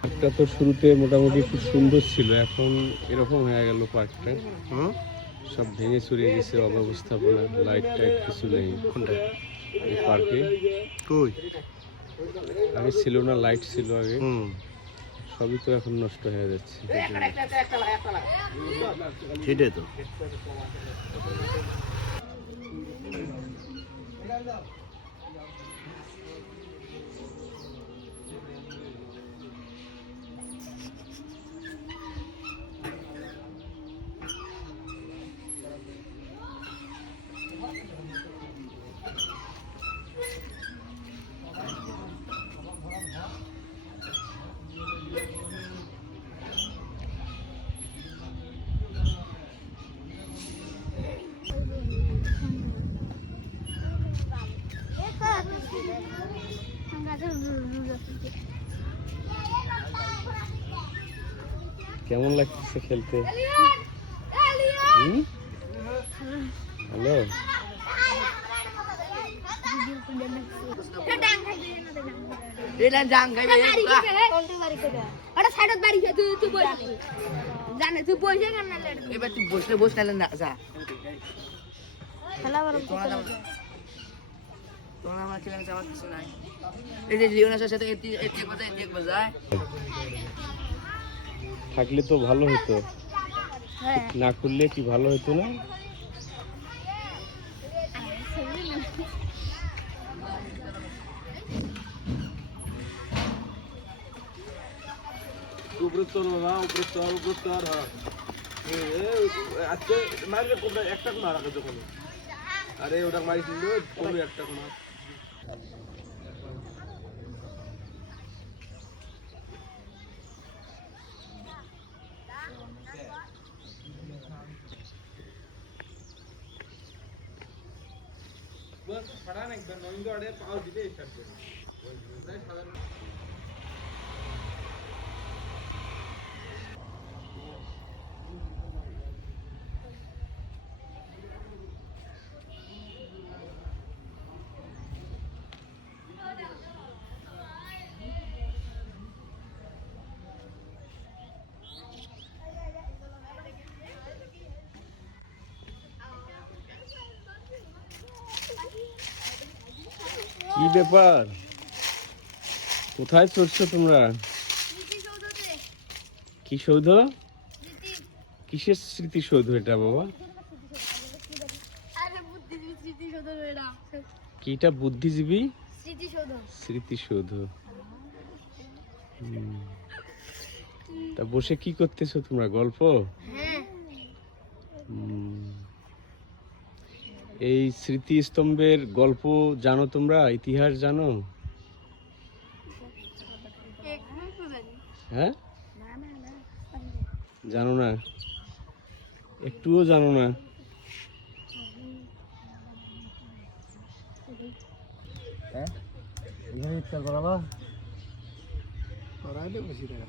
পার্কটা তো শুরুতে মোটামুটি খুব সুন্দর ছিল, এখন এরকম হয়ে গেল পার্কটা। সব ভেঙে চুরিয়ে গেছে, অব্যবস্থাপনা, লাইট টাইট কিছু নেই। কোনটা? এই পার্কে কই আগে ছিল না, লাইট ছিল আগে, সবই তো এখন নষ্ট হয়ে যাচ্ছে। সেটাই তো। কেমন লাগতেছে খেলতে? হ্যালো, এবার তুই বসলে বস, তাহলে না যা। তোমার আমার খেলে আমার কিছু নাই। এই যে লিওনাসের সাথে দেখবো যায়। থাকলে তো ভালো হতো, না করলে কি ভালো হতো না? আজকে মারলে কোনটা একটা কোন আর যখন আরে ওটা মারিছিল কোনো একটা কোন বস ফাড়া না একবার নইন্দ আড়ে পাও দিলে স্টার্ট করে প্রায় সাধারণ। কি ব্যাপার, কোথায় চড়ছো তোমরা? কি সৌধ? কিসের স্মৃতিসৌধ এটা বাবা? কিটা? বুদ্ধিজীবী স্মৃতিসৌধ। তা বসে কি করতেছো তোমরা, গল্প? এই স্মৃতিস্তম্ভের গল্প জানো তোমরা? ইতিহাস জানো? হ্যাঁ, জানো না, একটুও জানো না? হ্যাঁ, এখানে ইফতার করাবা? করাইলে বেশি টাকা।